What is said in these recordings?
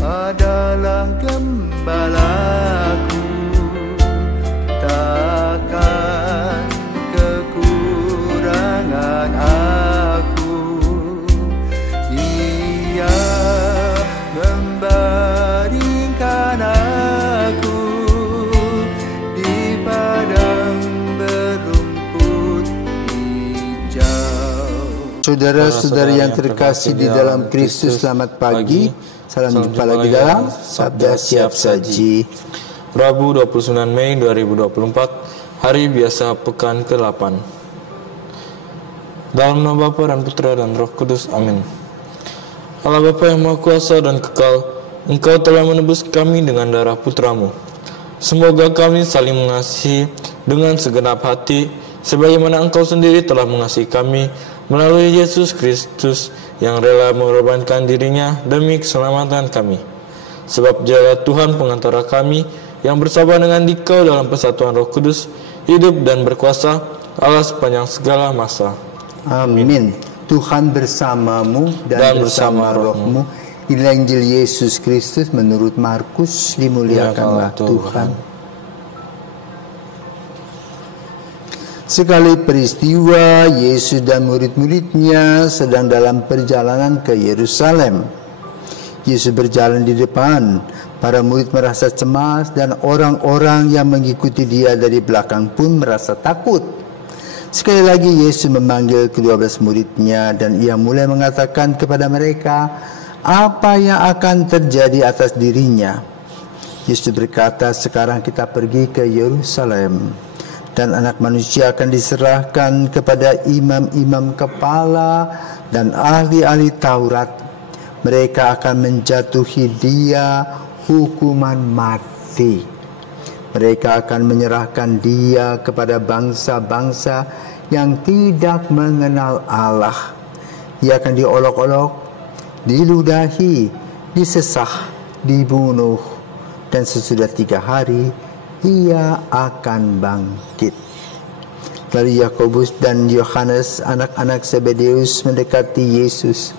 adalah gembalaku, takkan kekurangan aku. Ia membaringkan aku di padang berumput hijau. Saudara-saudari yang terkasih di dalam Kristus, selamat pagi. Salam jumpa lagi dalam Sabda Siap Saji. Rabu 29 Mei 2024, hari biasa pekan ke-8. Dalam nama Bapa dan Putra dan Roh Kudus, amin. Allah Bapa yang Maha Kuasa dan Kekal, Engkau telah menebus kami dengan darah Putramu. Semoga kami saling mengasihi dengan segenap hati, sebagaimana Engkau sendiri telah mengasihi kami melalui Yesus Kristus yang rela mengorbankan dirinya demi keselamatan kami. Sebab Dialah Tuhan pengantara kami yang bersama dengan Dikau dalam persatuan Roh Kudus, hidup dan berkuasa Allah sepanjang segala masa. Amin. Tuhan bersamamu dan bersama rohmu. Inilah Injil Yesus Kristus menurut Markus. Dimuliakanlah Tuhan. Sekali peristiwa, Yesus dan murid-muridnya sedang dalam perjalanan ke Yerusalem. Yesus berjalan di depan, para murid merasa cemas dan orang-orang yang mengikuti dia dari belakang pun merasa takut. Sekali lagi Yesus memanggil ke-12 muridnya dan ia mulai mengatakan kepada mereka apa yang akan terjadi atas dirinya. Yesus berkata, sekarang kita pergi ke Yerusalem. Dan anak manusia akan diserahkan kepada imam-imam kepala dan ahli-ahli Taurat. Mereka akan menjatuhi dia hukuman mati. Mereka akan menyerahkan dia kepada bangsa-bangsa yang tidak mengenal Allah. Ia akan diolok-olok, diludahi, disesah, dibunuh, dan sesudah 3 hari ia akan bangkit. Lalu Yakobus dan Yohanes, anak-anak Zebedeus, mendekati Yesus.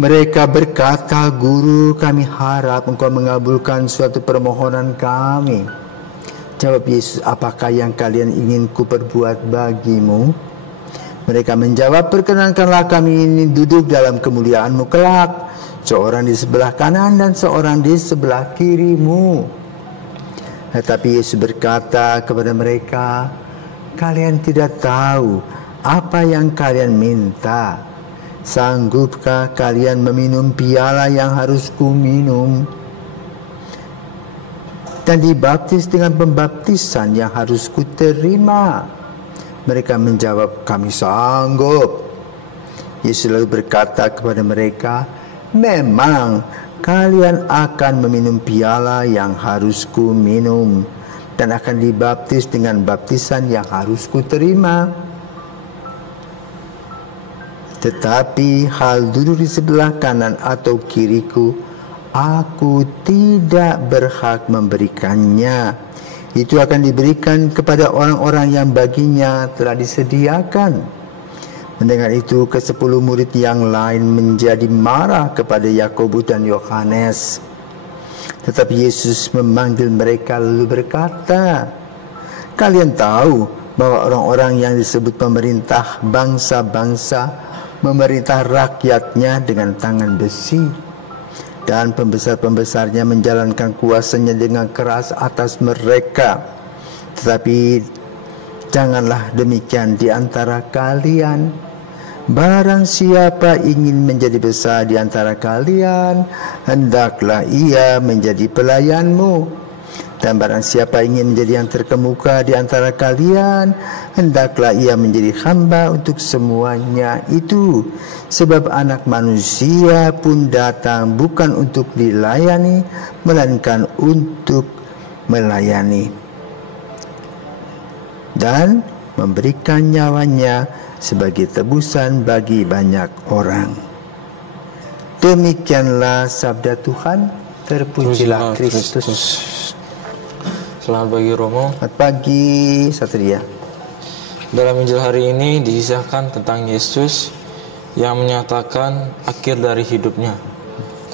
Mereka berkata, Guru, kami harap Engkau mengabulkan suatu permohonan kami. Jawab Yesus, apakah yang kalian ingin kuperbuat bagimu? Mereka menjawab, perkenankanlah kami ini duduk dalam kemuliaan-Mu kelak, seorang di sebelah kanan dan seorang di sebelah kirimu. Tetapi Yesus berkata kepada mereka, kalian tidak tahu apa yang kalian minta. Sanggupkah kalian meminum piala yang harus kuminum? Dan dibaptis dengan pembaptisan yang harus kuterima? Mereka menjawab, kami sanggup. Yesus lalu berkata kepada mereka, memang kalian akan meminum piala yang harus ku minum dan akan dibaptis dengan baptisan yang harus ku terima. Tetapi hal duduk di sebelah kanan atau kiriku, aku tidak berhak memberikannya. Itu akan diberikan kepada orang-orang yang baginya telah disediakan. Mendengar itu, ke-10 murid yang lain menjadi marah kepada Yakobus dan Yohanes. Tetapi Yesus memanggil mereka lalu berkata, kalian tahu bahwa orang-orang yang disebut pemerintah bangsa-bangsa memerintah rakyatnya dengan tangan besi, dan pembesar-pembesarnya menjalankan kuasanya dengan keras atas mereka. Tetapi janganlah demikian di antara kalian. Barang siapa ingin menjadi besar di antara kalian, hendaklah ia menjadi pelayanmu. Dan barang siapa ingin menjadi yang terkemuka di antara kalian, hendaklah ia menjadi hamba untuk semuanya itu. Sebab anak manusia pun datang bukan untuk dilayani, melainkan untuk melayani dan memberikan nyawanya sebagai tebusan bagi banyak orang. Demikianlah sabda Tuhan. Terpujilah Kristus. Selamat pagi Romo. Selamat pagi Satria. Dalam Injil hari ini dikisahkan tentang Yesus yang menyatakan akhir dari hidupnya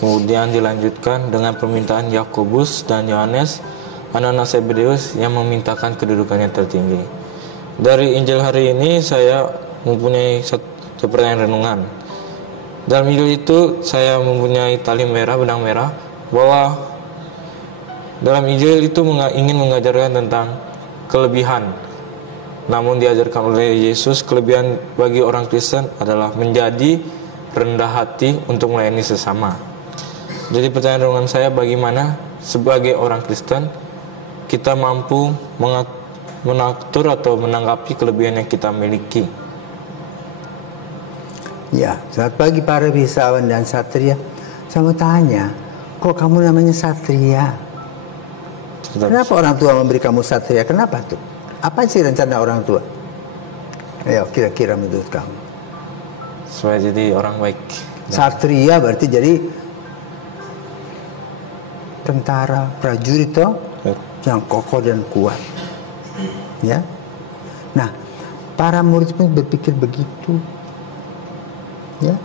Kemudian dilanjutkan dengan permintaan Yakobus dan Yohanes, anak-anak Zebedeus yang memintakan kedudukannya tertinggi. Dari Injil hari ini saya mempunyai satu pertanyaan renungan. Dalam Injil itu saya mempunyai tali merah, benang merah, bahwa dalam Injil itu ingin mengajarkan tentang kelebihan. Namun diajarkan oleh Yesus, kelebihan bagi orang Kristen adalah menjadi rendah hati untuk melayani sesama. Jadi pertanyaan renungan saya, bagaimana sebagai orang Kristen kita mampu mengatur atau menanggapi kelebihan yang kita miliki? Ya, selamat pagi para bangsawan dan satria. Saya mau tanya, kok kamu namanya satria? Kenapa orang tua memberi kamu satria? Kenapa tuh? Apa sih rencana orang tua? Ayo, kira-kira menurut kamu. Supaya jadi orang baik. Satria berarti jadi tentara, prajurit toh, yang kokoh dan kuat. Ya. Nah, para murid pun berpikir begitu. Ya.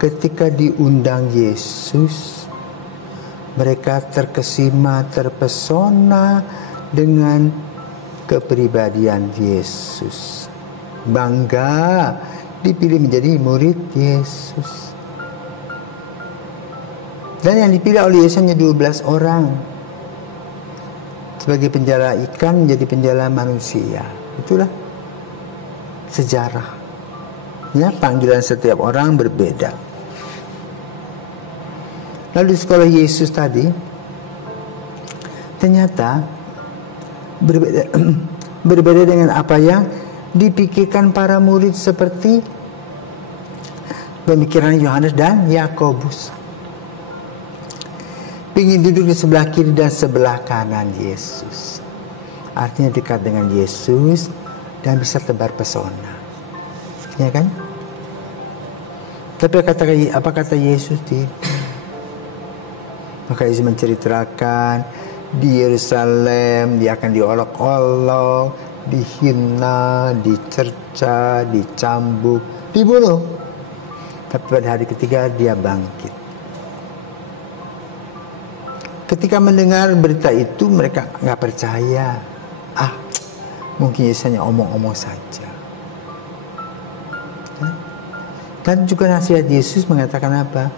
Ketika diundang Yesus, mereka terkesima, terpesona dengan kepribadian Yesus. Bangga dipilih menjadi murid Yesus. Dan yang dipilih oleh Yesus hanya 12 orang. Sebagai penjala ikan menjadi penjala manusia. Itulah sejarah. Ya, panggilan setiap orang berbeda. Lalu di sekolah Yesus tadi ternyata berbeda dengan apa yang dipikirkan para murid, seperti pemikiran Yohanes dan Yakobus. Ingin duduk di sebelah kiri dan sebelah kanan Yesus. Artinya dekat dengan Yesus dan bisa tebar pesona. Ya kan? Tapi apa kata Yesus? Maka Yesus menceritakan di Yerusalem dia akan diolok-olok, dihina, dicerca, dicambuk, dibunuh. Tapi pada hari ketiga dia bangkit. Ketika mendengar berita itu mereka nggak percaya. Mungkin Yesus hanya omong-omong saja. Dan juga nasihat Yesus mengatakan apa?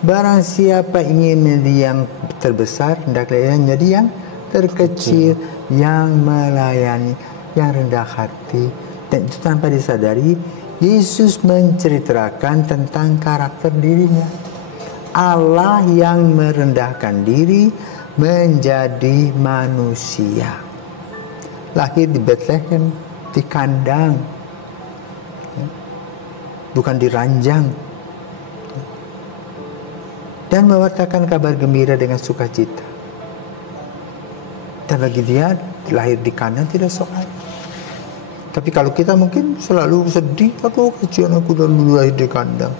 Barang siapa ingin menjadi yang terbesar, hendaklah ia menjadi yang terkecil, yang melayani, yang rendah hati. Dan itu tanpa disadari, Yesus menceritakan tentang karakter dirinya. Allah yang merendahkan diri menjadi manusia. Lahir di Bethlehem, di kandang, bukan di ranjang. Dan mewartakan kabar gembira dengan sukacita. Dan bagi dia lahir di kandang tidak soal. Tapi kalau kita mungkin selalu sedih, kecian aku dulu lahir di kandang.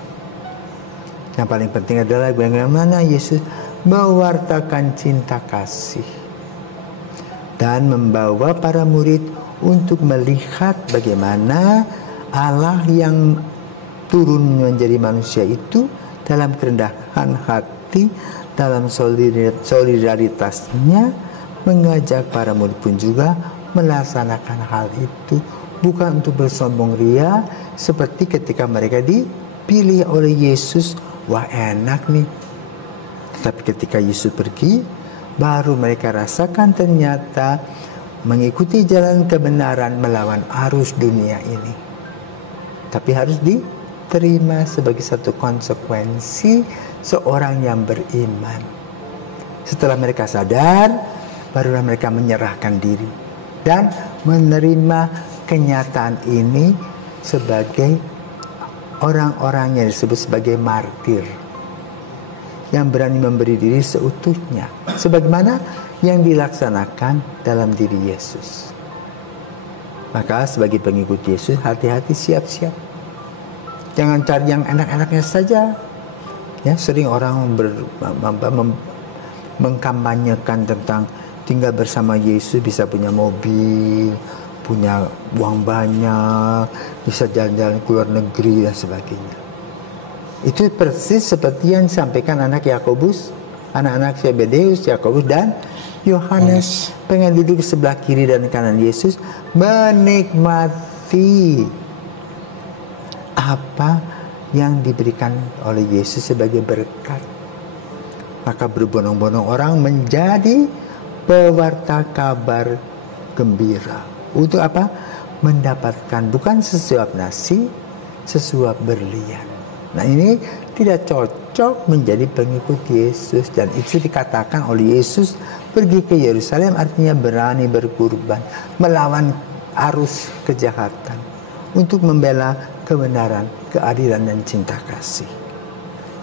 Yang paling penting adalah bagaimana Yesus mewartakan cinta kasih dan membawa para murid untuk melihat bagaimana Allah yang turun menjadi manusia itu dalam kerendahan hati, dalam solidaritasnya mengajak para murid pun juga melaksanakan hal itu, bukan untuk bersombong ria seperti ketika mereka dipilih oleh Yesus. Wah, enak nih. Tapi ketika Yesus pergi, baru mereka rasakan ternyata mengikuti jalan kebenaran melawan arus dunia ini. Tapi harus diterima sebagai satu konsekuensi seorang yang beriman. Setelah mereka sadar, barulah mereka menyerahkan diri dan menerima kenyataan ini sebagai orang-orang yang disebut sebagai martir, yang berani memberi diri seutuhnya sebagaimana yang dilaksanakan dalam diri Yesus. Maka sebagai pengikut Yesus, hati-hati, siap-siap. Jangan cari yang enak-enaknya saja. Ya, sering orang mengkampanyekan tentang tinggal bersama Yesus bisa punya mobil, punya uang banyak, bisa jalan-jalan ke luar negeri dan sebagainya. Itu persis seperti yang disampaikan anak-anak Zebedeus, Yakobus dan Yohanes. Pengen duduk sebelah kiri dan kanan Yesus, menikmati apa yang diberikan oleh Yesus sebagai berkat. Maka berbondong-bondong orang menjadi pewarta kabar gembira. Untuk apa? Mendapatkan bukan sesuap nasi, sesuap berlian. Nah, ini tidak cocok menjadi pengikut Yesus, dan itu dikatakan oleh Yesus pergi ke Yerusalem artinya berani berkurban, melawan arus kejahatan untuk membela kebenaran, keadilan dan cinta kasih.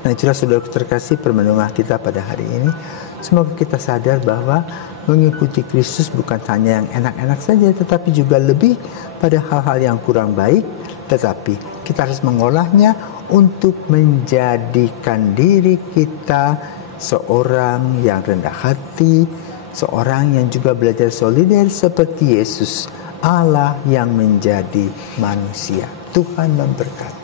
Nah, itulah saudara terkasih permenungan kita pada hari ini. Semoga kita sadar bahwa mengikuti Kristus bukan hanya yang enak-enak saja, tetapi juga lebih pada hal-hal yang kurang baik, tetapi kita harus mengolahnya untuk menjadikan diri kita seorang yang rendah hati, seorang yang juga belajar solider seperti Yesus, Allah yang menjadi manusia. Tuhan memberkati.